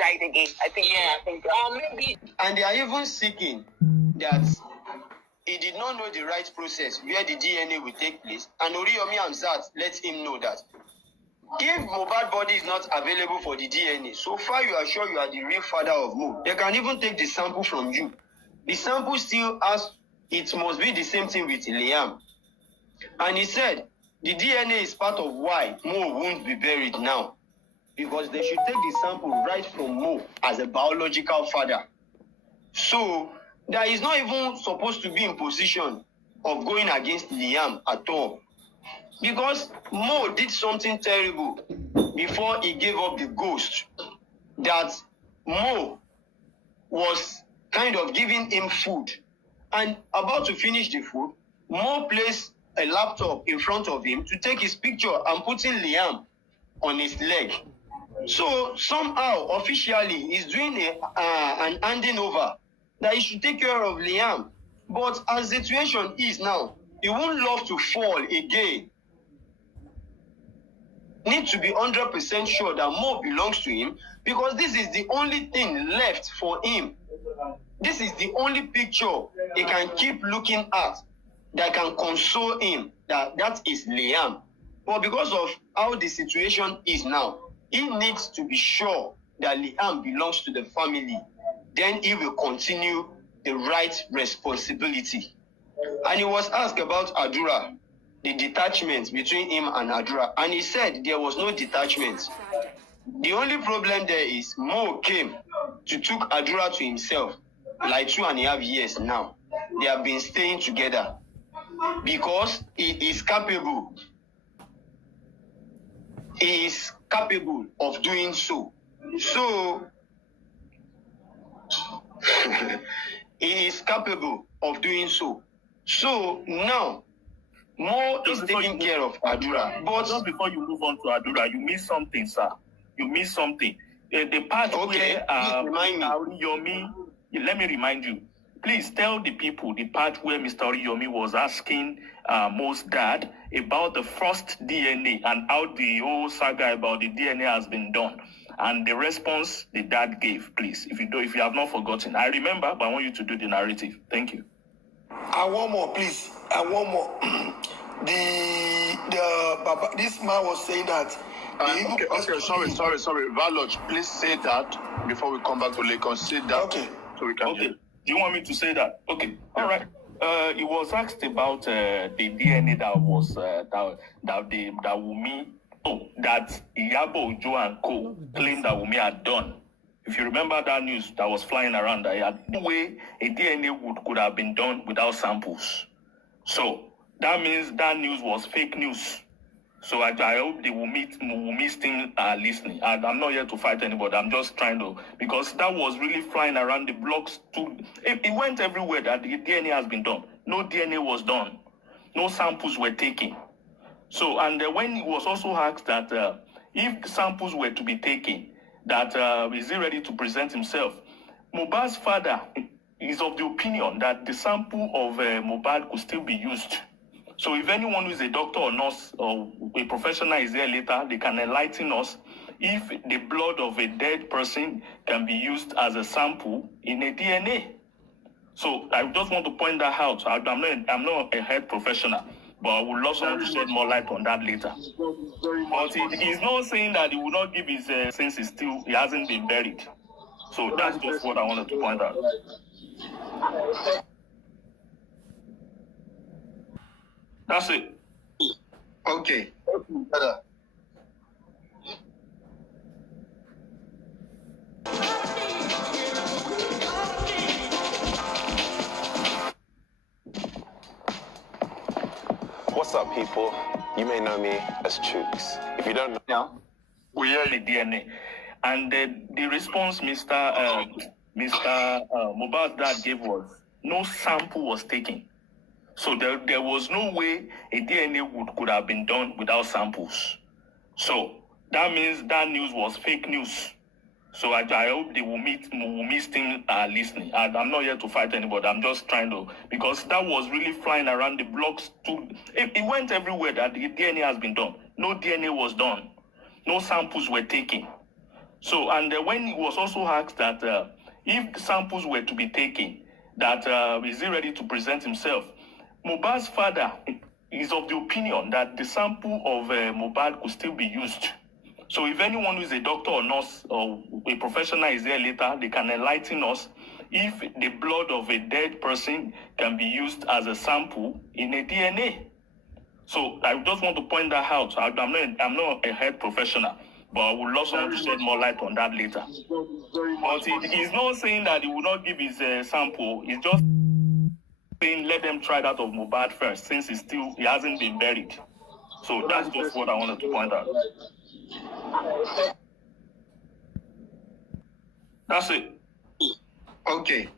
died again. I think. Maybe. And they are even seeking that he did not know the right process where the DNA will take place, and Oriyomi Hamzat let him know that if Mohbad body is not available for the DNA, so far you are sure you are the real father of Mo. They can even take the sample from you. The sample still has, it must be the same thing with Liam. And he said the DNA is part of why Mo won't be buried now, because they should take the sample right from Mo as a biological father. So that is not even supposed to be in position of going against Liam at all. Because Mo did something terrible before he gave up the ghost. That Mo was kind of giving him food. And about to finish the food, Mo placed a laptop in front of him to take his picture and putting Liam on his leg. So somehow, officially, he's doing an handing over that he should take care of Liam. But as the situation is now, he won't love to fall again. Need to be 100% sure that Mo belongs to him, because this is the only thing left for him. This is the only picture he can keep looking at that can console him that is Liam. But because of how the situation is now, he needs to be sure that Liam belongs to the family. Then he will continue the right responsibility. And he was asked about Adura, the detachment between him and Adura, and he said there was no detachment. The only problem there is Mo came to took Adura to himself like 2.5 years now. They have been staying together because he is capable. He is capable of doing so. So he is capable of doing so. So now Mo is taking care of Adura. But just before you move on to Adura, you missed something, sir. You missed something. The part where Yomi, let me remind you. Please tell the people the part where Mr. Oriyomi was asking Mo's dad about the first DNA and how the whole saga about the DNA has been done, and the response the dad gave. Please, if you have not forgotten, I remember, but I want you to do the narrative. Thank you. I want more, please. I want more. This man was saying that. Sorry. Valoj, please say that before we come back to Lagos. Say that. Okay. So we can hear. Do you want me to say that? Okay. All right. He was asked about the DNA that was that Wummi, that Iyabo Ojo and Co claimed that Wummi had done. If you remember that news that was flying around, that had no way a DNA could have been done without samples. So that means that news was fake news. So I hope the Wummi's team are listening. I'm not here to fight anybody. I'm just trying to, because that was really flying around the blogs too. It went everywhere that the DNA has been done. No DNA was done. No samples were taken. So, and when he was also asked that if samples were to be taken, that is he ready to present himself? Mohbad's father is of the opinion that the sample of Mohbad could still be used. So if anyone who is a doctor or nurse or a professional is there later, they can enlighten us if the blood of a dead person can be used as a sample in a DNA. So I just want to point that out. I'm not a health professional, but I would love someone to shed more light on that later. But he's not saying that he will not give his since he hasn't been buried. So that's just what I wanted to point out. That's it. Okay. What's up, people? You may know me as Chooks. If you don't know, we hear the DNA. And the response Mr. Mohbad's dad gave was, no sample was taken. So there was no way a DNA could have been done without samples. So that means that news was fake news. So I hope the Wummi's team are listening. I'm not here to fight anybody. I'm just trying to, because that was really flying around the blogs too. It went everywhere that the DNA has been done. No DNA was done. No samples were taken. So, and when he was also asked that if samples were to be taken, that is he ready to present himself? Mohbad's father is of the opinion that the sample of Mohbad could still be used. So if anyone who is a doctor or nurse or a professional is there later, they can enlighten us if the blood of a dead person can be used as a sample in a DNA. So I just want to point that out. I'm not a health professional, but I would love someone to shed more light on that later. But he's not saying that he will not give his sample. He's just saying let them try that of Mohbad first, since he hasn't been buried. So that's just what I wanted to point out. That's it. Okay.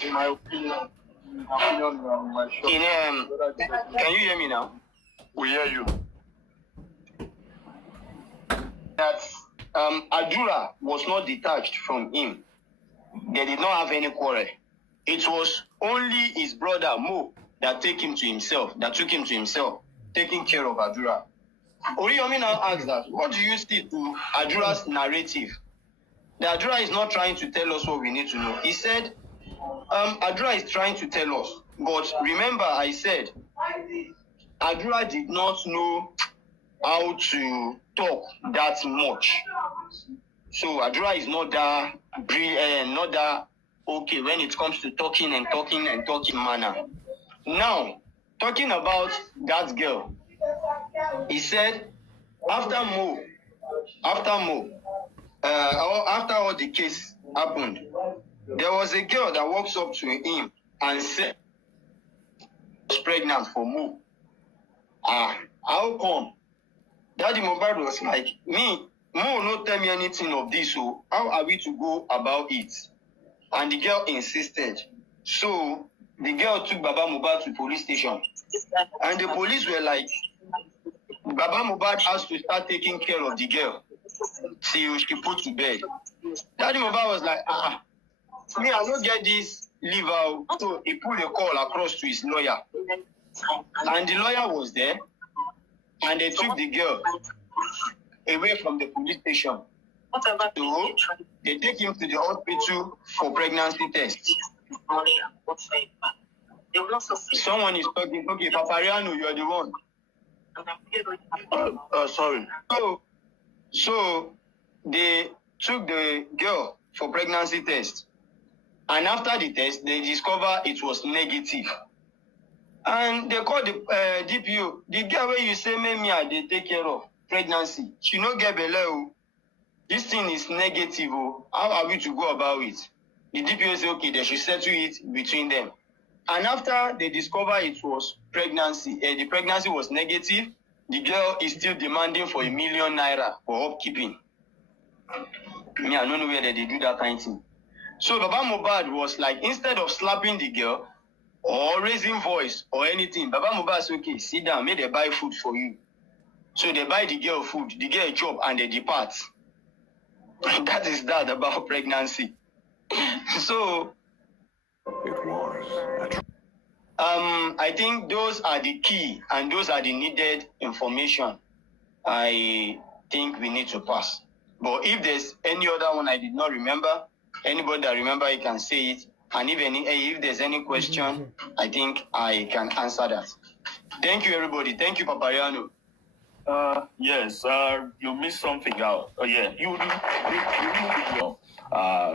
In my opinion, Can you hear me now? we hear you. That Adura was not detached from him. They did not have any quarrel. It was only his brother Mo that took him to himself, taking care of Adura. Oriyomi now asks that, what do you see to Adura's narrative? The Adura is not trying to tell us what we need to know. He said, Adura is trying to tell us. But remember, I said, Adura did not know how to talk that much. So Adura is not that okay when it comes to talking manner. Now, talking about that girl, he said after all the case happened, there was a girl that walks up to him and said she was pregnant for Mo. How come? Daddy Mohbad was like, Mo not tell me anything of this, so how are we to go about it? And the girl insisted. So the girl took Baba Mohbad to police station. And the police were like, Baba Mohbad has to start taking care of the girl till she put to bed. Daddy Mohbad was like, me, I don't get this leave out. So he put a call across to his lawyer. And the lawyer was there. And they took the girl away from the police station. So they take him to the hospital for pregnancy test. Someone is talking. Okay, Papariano, you are the one. Sorry. So they took the girl for pregnancy test. And after the test, they discovered it was negative. And they called the DPO. The girl where you say, maybe they take care of pregnancy. She no get below. This thing is negative. How are we to go about it? The DPO say, okay, they should settle it between them. And after they discover it was pregnancy, the pregnancy was negative, the girl is still demanding for ₦1 million for upkeeping. Me, I don't know where they do that kind of thing. So Baba Mohbad was like, instead of slapping the girl or raising voice or anything, Baba Mohbad said, okay, sit down, may they buy food for you. So they buy the girl food, the girl job, and they depart. That is that about pregnancy. So I think those are the key and those are the needed information I think we need to pass. But if there's any other one I did not remember, anybody that remember, you can say it. And if there's any question, I think I can answer that. Thank you, everybody. Thank you, Papariano. Yes, you missed something out. Yeah, you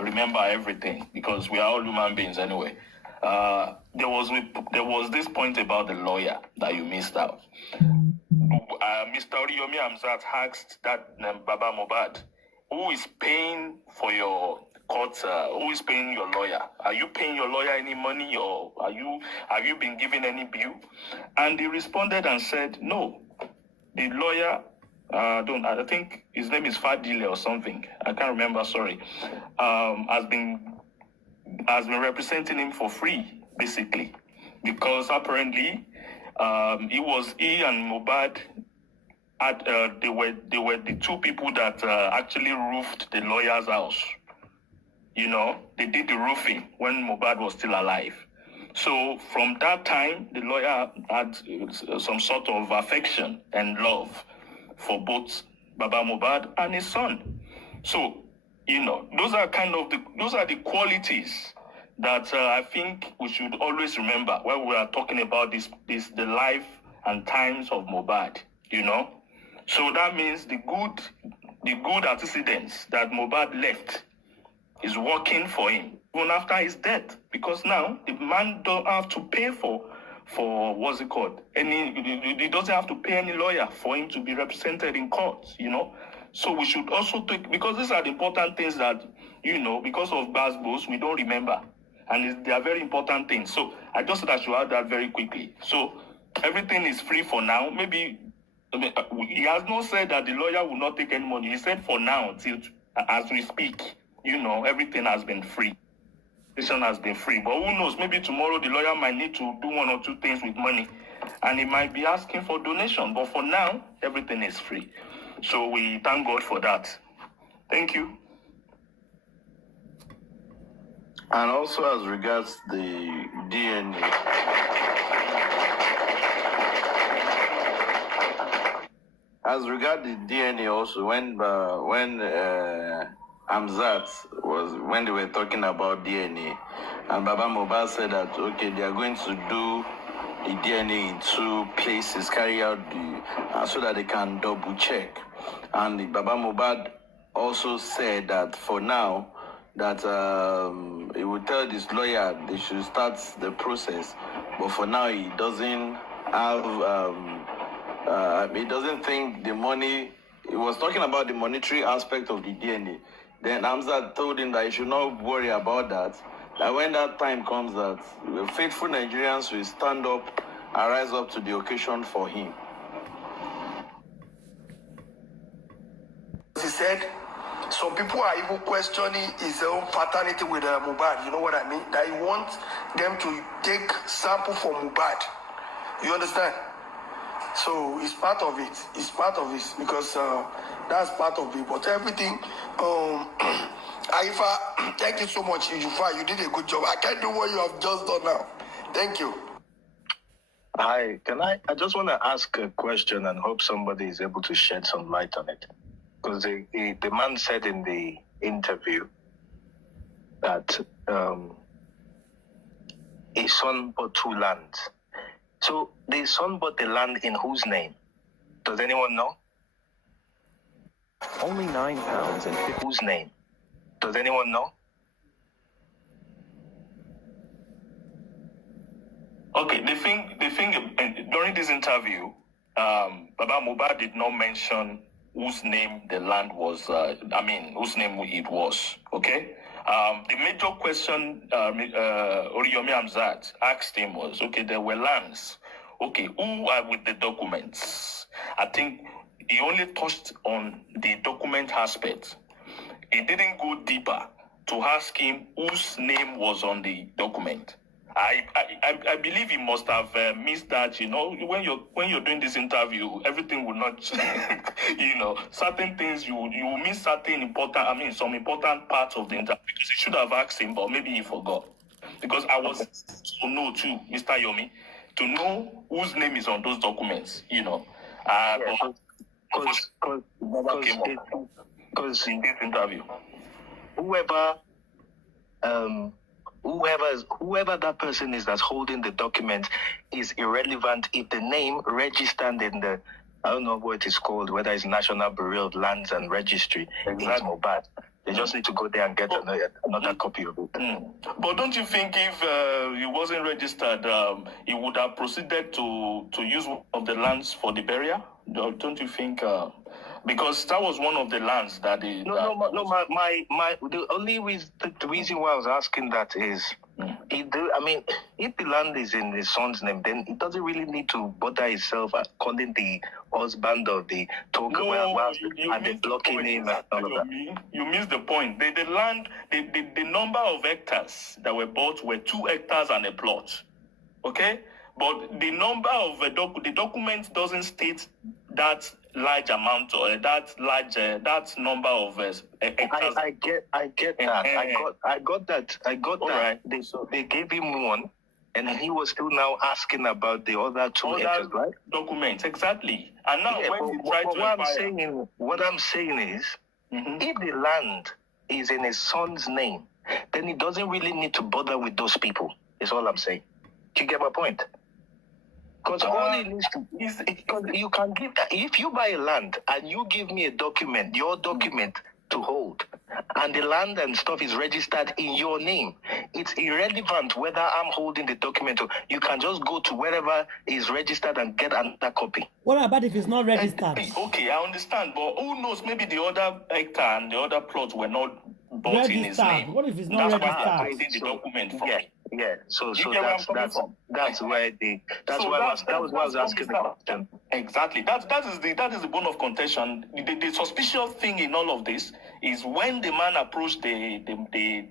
remember everything because we are all human beings anyway. There was this point about the lawyer that you missed out. Mr. Oriyomi Amzat asked that Baba Mohbad, who is paying for your court? Who is paying your lawyer? Are you paying your lawyer any money, or have you been given any bill? And he responded and said, no. The lawyer, I think his name is Fadile or something. I can't remember. Sorry. Has been representing him for free, basically, because apparently he and Mohbad they were the two people that actually roofed the lawyer's house. You know, they did the roofing when Mohbad was still alive. So from that time, the lawyer had some sort of affection and love for both Baba Mohbad and his son. So, those are the qualities that I think we should always remember when we are talking about the life and times of Mohbad, So that means the good antecedents that Mohbad left is working for him even after his death, because now the man don't have to pay for what's it called? He doesn't have to pay any lawyer for him to be represented in court, So we should also take, because these are the important things that, because of Basbos, we don't remember. And they are very important things. So I just said I should add that very quickly. So everything is free for now. Maybe, he has not said that the lawyer will not take any money. He said for now, till as we speak, everything has been free. Has been free, but who knows? Maybe tomorrow the lawyer might need to do one or two things with money, and he might be asking for donation. But for now, everything is free. So we thank God for that. Thank you. And also as regards the DNA, as regards the DNA, also when Amzat when they were talking about DNA, and Baba Mohbad said that okay, they are going to do the DNA in 2 places, carry out so that they can double check. And Baba Mohbad also said that for now that he would tell this lawyer they should start the process, but for now he doesn't have he doesn't think the money. He was talking about the monetary aspect of the DNA. Then Amzat told him that he should not worry about that. That when that time comes, that the faithful Nigerians will stand up and rise up to the occasion for him. He said, some people are even questioning his own paternity with Mohbad. You know what I mean? That he wants them to take sample from Mohbad. You understand? So it's part of it. It's part of it because that's part of it. But everything, Aifa, thank you so much, Yufa. You did a good job. I can't do what you have just done now. Thank you. Hi, I just want to ask a question and hope somebody is able to shed some light on it. Because the man said in the interview that his son bought 2 lands. So the son bought the land in whose name? Does anyone know? Only £9 and 50. Whose name? Does anyone know? Okay, the thing during this interview, Baba Mohbad did not mention whose name the land was. Whose name it was. Okay. The major question Oriyomi Amzat asked him was, okay, there were lands. Okay, who are with the documents? I think he only touched on the document aspect. He didn't go deeper to ask him whose name was on the document. I believe he must have missed that. When you're doing this interview, everything will not, certain things you will miss certain some important parts of the interview, because he should have asked him, but maybe he forgot. Because I was to know too, Mr. Yomi, to know whose name is on those documents. Because in this interview, whoever that person is that's holding the document is irrelevant if the name registered in the, I don't know what it's called, whether it's National Bureau of Lands and Registry, is Mohbad. They just need to go there and get another copy of it. But don't you think if he wasn't registered, he would have proceeded to use one of the lands for the burial? Don't you think? Because that was one of the lands that he... The only reason, the reason why I was asking that is, if the land is in his son's name, then it doesn't really need to bother itself calling the husband of the token and the blocking him and all of that. You missed the point. The land, the number of hectares that were bought were 2 hectares and a plot. Okay? But the number of the document doesn't state that large amount or that number of hectares. I get that. I got that. Right. They gave him one, And he was still now asking about the other two exes, right? Documents, exactly. And now when he tried to what I'm saying is, if the land is in his son's name, then he doesn't really need to bother with those people. Is all I'm saying. Do you get my point? Because all he needs to is because you can give if you buy a land and you give me a document, your document to hold, and the land and stuff is registered in your name, it's irrelevant whether I'm holding the document or you can just go to wherever is registered and get another copy. What about if it's not registered? Okay, I understand, but who knows? Maybe the other hectare and the other plots were not bought in his name. What if it's not registered? The document from Yeah. So that's why that was what I was asking about. Exactly. That is the bone of contention. The suspicious thing in all of this is when the man approached the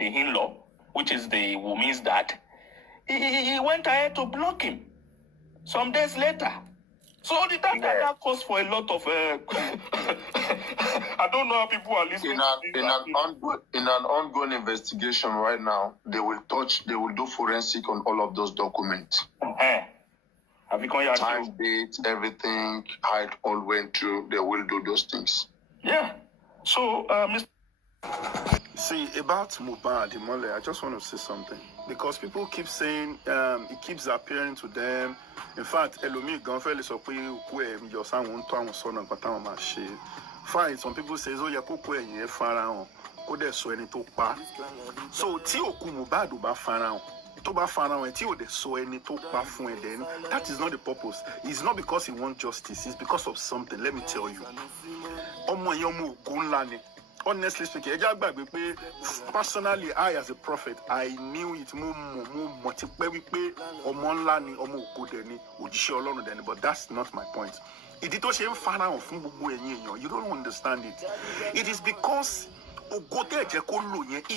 in-law, which is the Wummi's dad, he went ahead to block him some days later. So that calls for a lot of I don't know how people are listening in an ongoing investigation right now. They will do forensic on all of those documents. Have you got time, date, everything, how it all went through? They will do those things. Yeah. So, Mr. See, about Mohbad, I just want to say something. Because people keep saying it keeps appearing to them. In fact, fine, some people say, oh, so tí òkú Mohbad bá farahàn, tó bá farahàn tí ò dé sọ ẹni tó pa fún ẹ, then that is not the purpose. It's not because he wants justice, it's because of something. Let me tell you. Ọmọ yẹn ọmọ ògo ńlá ni. Honestly speaking, personally, I as a prophet, I knew it but that's not my point. You don't understand it. It is because he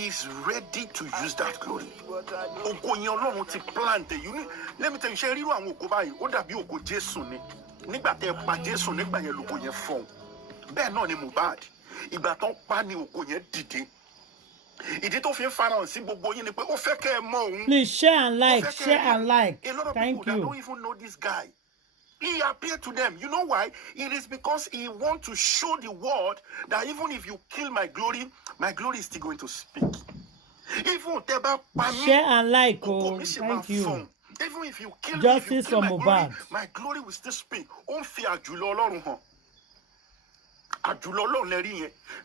is ready to use that glory. Let me tell you, ìgbà tán pa ni ògo yẹn dìde. Ìdí tó fi ń farahàn sí gbogbo yín ni pé ó fẹ́ kẹ́ ẹ mọ̀ òun. Please share and like. A lot of people that don't even know this guy. He appeared to them. You know why? It is because he wants to show the world that even if you kill my glory is still going to speak. Even share and like. Oh, thank you. Even if you kill Justice for Mohbad. My glory will still speak. Ó ń fi àjùlọ Ọlọ́run hàn.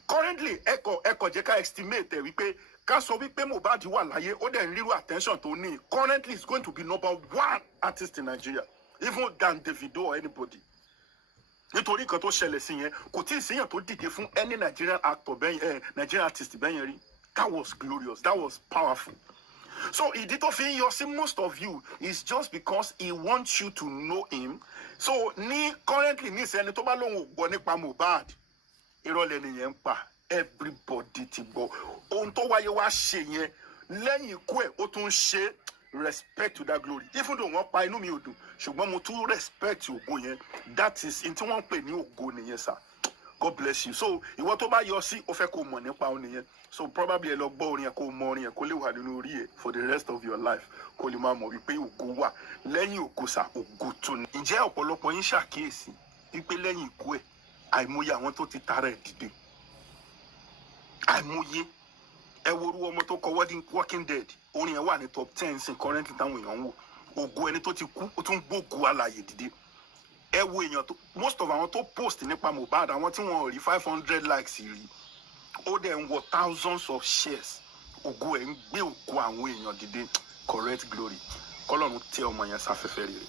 Currently, Echo Jeka estimate wípé ká sọ wípé Mohbad wà láyé ó dẹ̀ ń rírú attention tó ní. Currently, is going to be #1 artist in Nigeria, even than Davido or anybody. Nítorí nǹkan tó ṣẹlẹ̀ sí yẹn, kò tí ì séyàn tó dìde fún any Nigerian actor Nigerian artist bẹ́yẹn rí. That was glorious. That was powerful. So ìdí tó fi ń yọ sí most of you is just because he wants you to know him. So currently ní ìsẹ́ni tó bá lóun ò gbọ́ nípa Mohbad. Everybody ti gbọ́. Ohun tó wáyé wá ṣe yẹn lẹ́yìn ikú ẹ̀ ó tún ṣe respect to that glory. Even though wọ́n pa inú mi ò dùn, ṣùgbọ́n mo tún respect ògo yẹn. That is in tí wọ́n pè ní ògo nìyẹn sir. God bless you. So ìwọ tó bá yọ sí ó fẹ́ kó mọ̀ nípa òun nìyẹn. So probably ẹ lọ gbọ́ orin yẹn kó mọ orin yẹn kó lè wà nínú orí ẹ̀ for the rest of your life. Kó lè máa mọ̀ wípé ògo wà lẹ́yìn ògo sà ògo tún ni. Ǹjẹ́ ọ̀pọ̀lọpọ̀ yín ṣàkíyèsí wípé lẹ́yìn ikú ẹ̀ àìmọye àwọn tó ti tara ẹ̀ dìde. Àìmọye ẹ wo orú ọmọ tó kọ Walking Dead orin ẹ̀ wà ní top 10 sin currently táwọn èèyàn ń wò. Ògo ẹni tó ti kú ó tún gbógo alààyè dìde. Ẹ wo èèyàn tó most of àwọn tó post nípa Mohbad àwọn tí wọ́n rí 500 likes rí ó dẹ̀ ń wọ thousands of shares. Ògo ẹ̀ ń gbé ògo àwọn èèyàn dìde. Correct glory. Kọ́lọ́run tẹ ọmọ yẹn sáfẹ́fẹ́ rere.